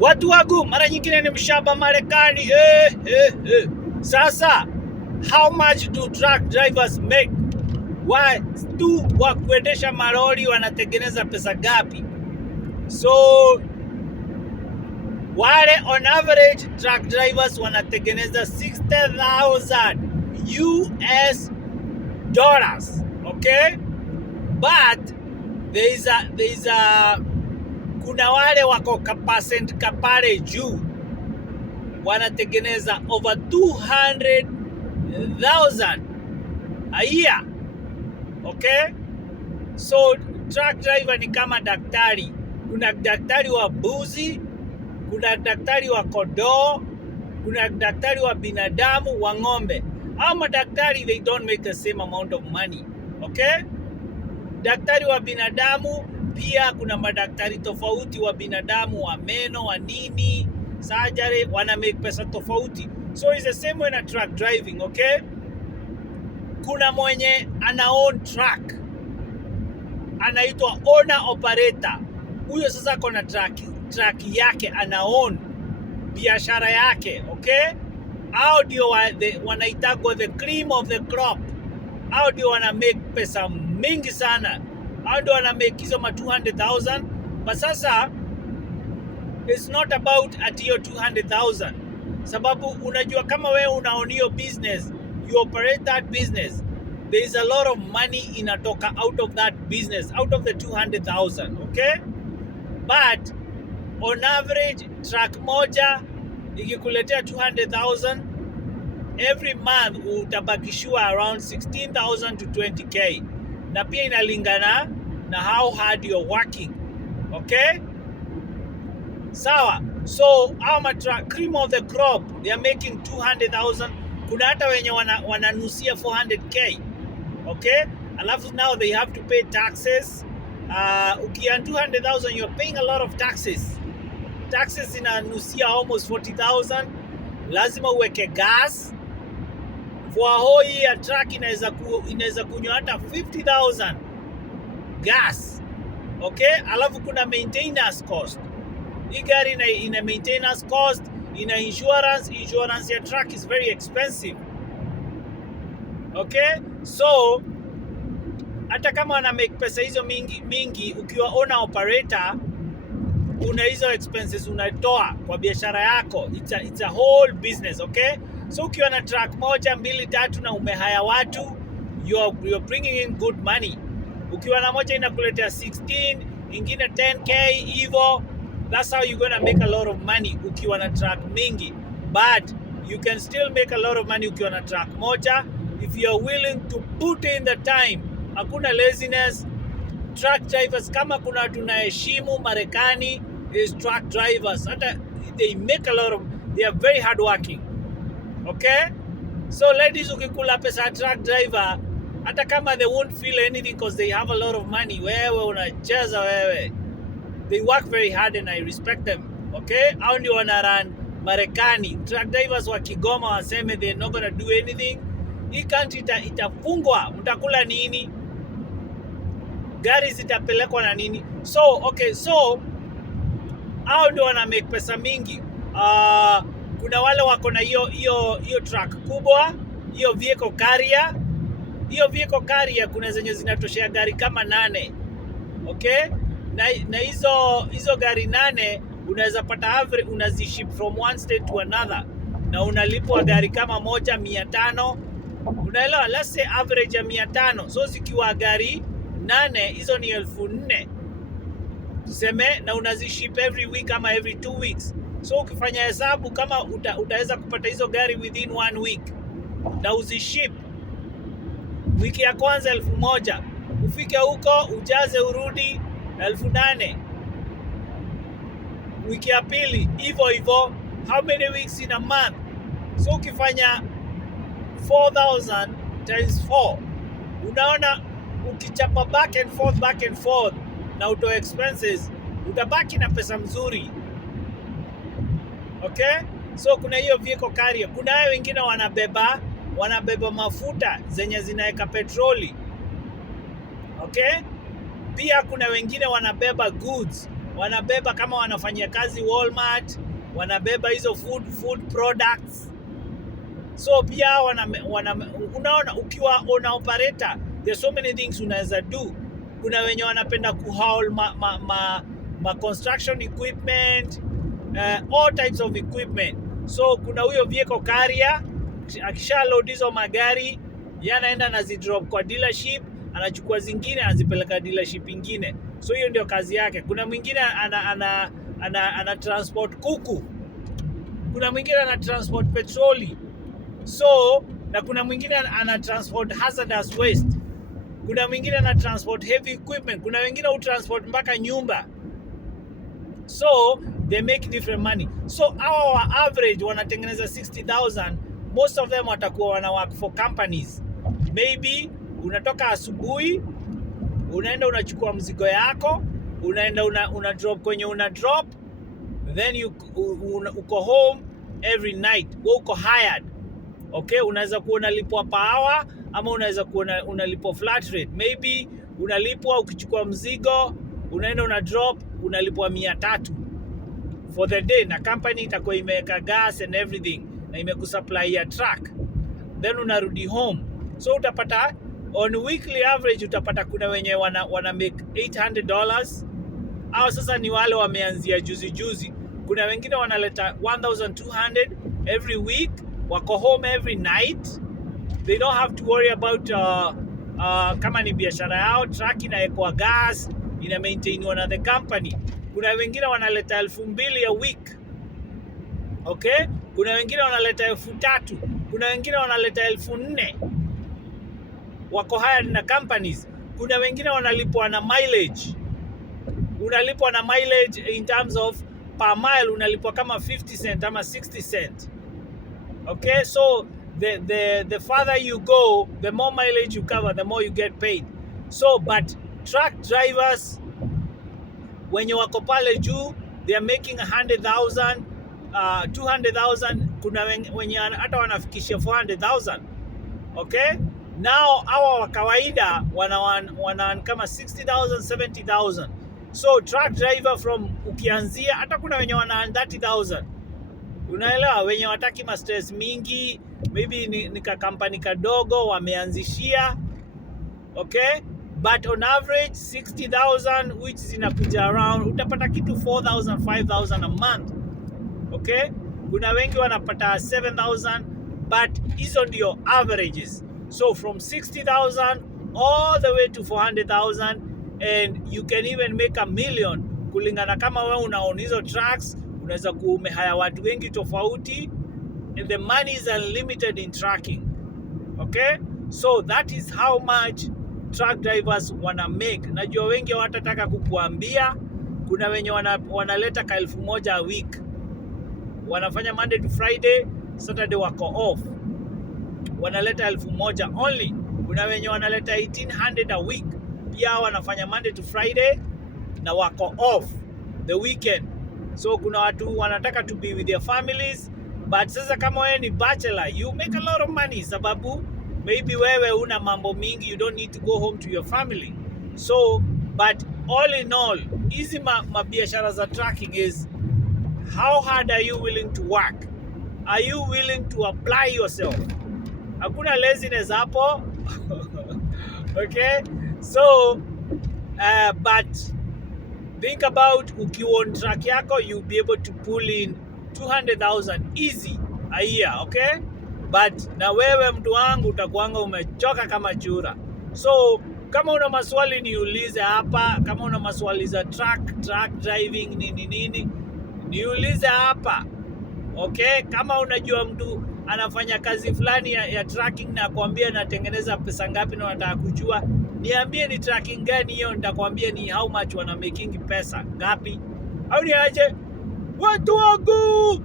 Watu wangu, mara nyingine ni mshaba Marekani. Sasa, how much do truck drivers make? Watu wa kuendesha malori wanatengeneza pesa gapi? So wale on average truck drivers wanatengeneza 60,000 US dollars, okay? But there is a kuna wale wako percent kapale juu wanatengeneza over 200,000 a year, okay? So truck driver ni kama daktari. Kuna daktari wa buzi, kuna daktari wa kondoo, kuna daktari wa binadamu, wa ng'ombe. Hao madaktari, they don't make the same amount of money, okay? Daktari wa binadamu pia kuna madaktari tofauti wa binadamu, wa meno, wa nini, surgery, wana make pesa tofauti. So it's the same way na truck driving, okay? Kuna mwenye ana own truck, anaitwa owner operator. Huyo sasa kona truck yake, ana own biashara yake, okay? Hao ndio wanaitagwa the cream of the crop. Hao ndio wana make pesa mingi sana. Hao ndio wana make hizo 200,000. But sasa it's not about at hiyo 200,000. Sababu unajua kama wewe unaown hiyo business, you operate that business, there is a lot of money inatoka out of that business, out of the 200,000, okay? But on average truck moja ikikuletea 200,000 every month, utabakishwa around 16,000 to 20k, na pia inalingana na how hard you're working, okay? Sawa. So our cream of the crop, they are making 200,000. Kuna hata wenye wananusia 400k, okay? Alafu now they have to pay taxes. Ukian 200,000, you're paying a lot of taxes. Taxes inanusia almost 40,000. Lazima uweke gas. For a whole year, truck inaweza kunywa hata 50,000 gas, okay? Alafu kuna maintenance cost. Hii gari ina maintenance cost, ina insurance. Insurance ya truck is very expensive, okay? So hata kama wana make pesa hizo mingi, ukiwa owner operator, una hizo expenses unatoa kwa biashara yako. It's a whole business, okay? So ukiwa na truck moja, 2, 3 na umehaya watu, you're bringing in good money. Ukiwa na moja inakuletea 16, ingine 10k hivyo, that's how you're gonna make a lot of money ukiwa na truck mingi. But you can still make a lot of money ukiwa na truck moja if you're willing to put in the time. Hakuna laziness. Truck drivers, kama kuna tunaheshimu Marekani, is truck drivers. Hata they make a lot of, they are very hard working, okay? So ladies, ukikula pesa truck driver, hata kama they won't feel anything because they have a lot of money, wewe unacheza wewe. They work very hard and I respect them, okay? Hao ndio wana run Marekani. Truck drivers wa Kigoma waseme they're not gonna do anything, hii country itafungwa. Mtakula nini? Gari zitapelekwa na nini? So okay, so hao ndio wana make pesa mingi. Kuna wale wako na hiyo truck kubwa, hiyo vehicle carrier. Hiyo vehicle carrier kuna zenye zinatoshea gari kama 8, okay? Na hizo gari 8 unaweza pata average, unaziship from one state to another, na unalipwa gari kama moja 500. Unaelewa? Let's say average ya 500. So zikiwa gari 8, hizo ni 4,000 tuseme, na unaziship every week ama every 2 weeks. So ukifanya hesabu, kama utaweza kupata hizo gari within 1 week na uziship, wiki ya kwanza 1,000, ufike huko ujaze urudi 8,000, wiki ya pili hivyo. How many weeks in a month? So ukifanya 4,000 times 4, unaona ukichapa back and forth na utoe expenses, utabaki na pesa mzuri, okay? So kuna hiyo vehicle carrier. Kuna hao wengine wanabeba mafuta zenye zinaweka petroli, okay? Pia kuna wengine wanabeba goods, wanabeba kama wanafanyia kazi Walmart, wanabeba hizo food products. So pia unaona ukiwa on operator, there's so many things unaweza do. Kuna wenye wanapenda kuhaul ma construction equipment, all types of equipment. So kuna huyo vehicle carrier, akisha load hizo magari, yanaenda anazidrop kwa dealership, anachukua zingine anazipeleka dealership ingine. So hiyo ndio kazi yake. Kuna mwingine ana transport kuku. Kuna mwingine ana transport petroli. So na kuna mwingine ana transport hazardous waste. Kuna mwingine ana transport heavy equipment. Kuna wengine transport mpaka nyumba. So they make different money. So our average wanatengeneza 60,000. Most of them watakuwa wana work for companies. Maybe unatoka asubuhi, unaenda unachukua mzigo yako, unaenda una drop kwenye una drop, then uko home every night. Wewe uko hired. Okay, unaweza kuwa unalipwa per hour ama unaweza kuwa unalipwa flat rate. Maybe unalipwa ukichukua mzigo, unaenda una drop, unalipwa 300 for the day, na company itakuwa imeweka gas and everything na imekusupply ya truck. Then unarudi home. So utapata on weekly average utapata kuna wenye wana make $800. Au sasa ni wale wameanzia juzi. Kuna wengine wanaleta 1,200 every week, wako home every night. They don't have to worry about kama ni biashara yao, truck inaekwa gas, ina maintainwa na the company. Kuna wengine wanaleta 2,000 a week. Okay? Kuna wengine wanaleta 3,000. Kuna wengine wanaleta 4,000. Wako hired na companies. Kuna wengine wanalipwa na mileage. Unalipwa na mileage in terms of per mile, unalipwa kama 50 cent ama 60 cent. Okay, so the farther you go, the more mileage you cover, the more you get paid. So but truck drivers wenye wako pale juu, they are making 100,000, 200,000. Kuna wenye hata wanafikisha 400,000. Okay, now hawa wa kawaida wana kama 60,000, 70,000. So truck driver from ukianzia, hata kuna wenye wana 30,000. Unaelewa, wenye wataki ma stress mingi, maybe ni ka company kadogo wameanzishia. Okay, but on average 60,000, which zinakuja around, utapata kitu 4,000, 5,000 a month. Okay, kuna wengi wanapata 7,000, but hizo ndio averages. So from 60,000 all the way to 400,000, and you can even make $1 million kulingana kama wewe unaona hizo trucks, unaweza kuumehaya watu wengi tofauti, and the money is unlimited in trucking. Okay, so that is how much truck drivers wana make. Najua wengi watataka kukuambia, kuna wenye wanaleta 1,000 a week, wanafanya Monday to Friday, Saturday wako off, wanaleta 1,000 only. Kuna wenye wanaleta 1,800 a week, pia wanafanya Monday to Friday na wako off the weekend. So kuna watu wanataka to be with their families, but sasa kama wewe ni bachelor, you make a lot of money sababu maybe wewe una mambo mingi, you don't need to go home to your family. So but all in all, hizi mabiashara za trucking is how hard are you willing to work? Are you willing to apply yourself? Hakuna laziness hapo. Okay, so but think about ukiwa on track yako, you'll be able to pull in 200,000 easy a year. Okay, but na wewe mtu wangu utakuanga umechoka kama chura. So kama una maswali niulize hapa, kama una maswali za truck driving nini niulize hapa. Okay, kama unajua mtu anafanya kazi fulani ya trucking na kuambia anatengeneza pesa ngapi na unataka kujua, niambie ni trucking gani hiyo, nitakwambia ni how much wana making pesa ngapi. Au niaje watu wangu.